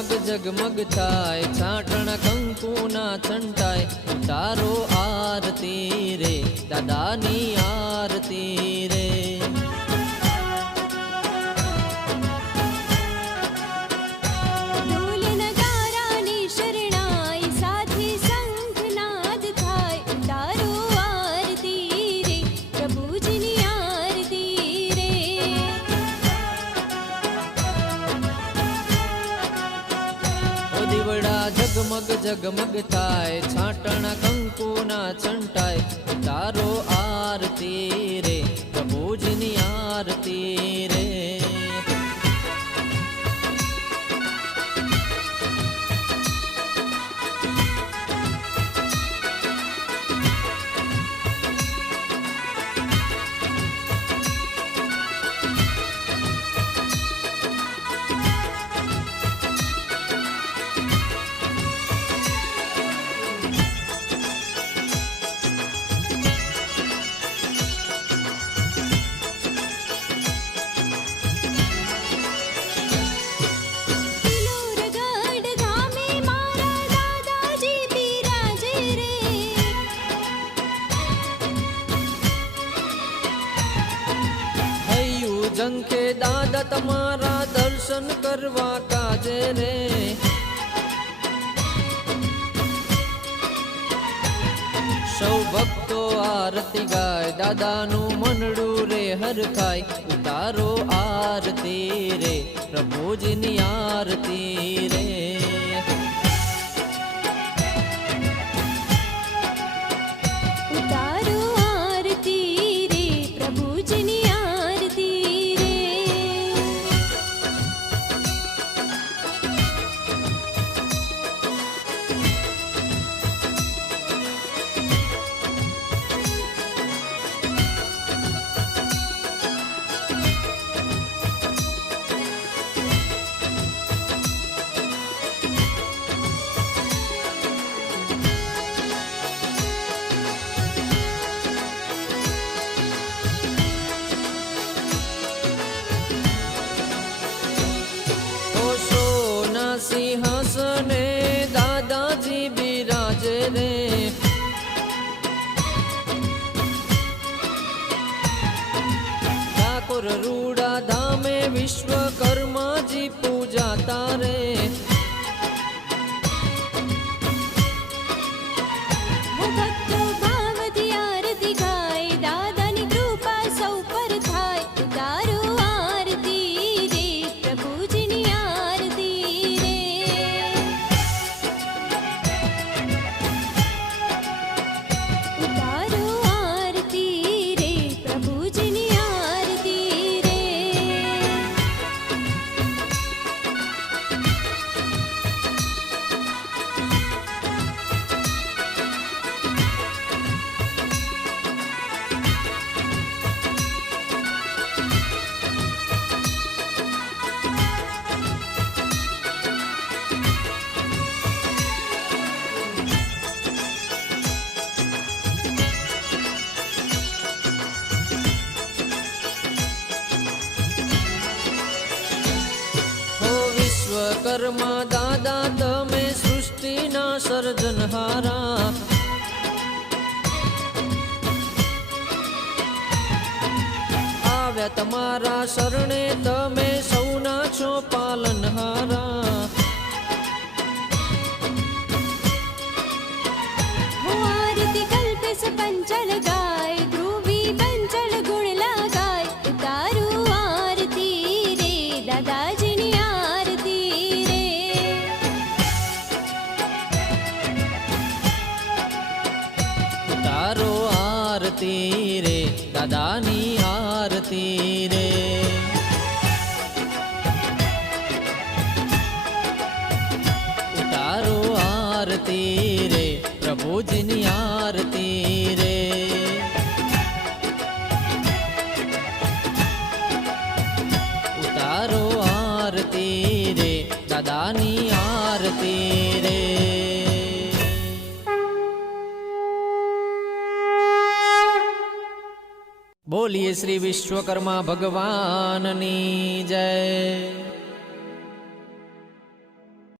જગમગ જગમગ થાય છાટણ કંકુના છંટાય તારો આરતી રે દાદાની ઝગમગ જગમગ થાય છાટણ કંકુના છંટાય. તારો આરતી રે પ્રભુજની આરતી રે. દાદા તમારા દર્શન કરવા કાજે રે. સૌ ભક્તો આરતી ગાય, દાદાનું મંડળું રે હરખાય ઉતારો આરતી રે, પ્રભુજીની આરતી રે. વિશ્વકર્મા દાદા તમે સૃષ્ટિના સર્જનહારા. આવ્યા તમારા શરણે તમે આરતી રે દાદાની આરતી રે બોલીએ શ્રી વિશ્વકર્મા ભગવાનની જય.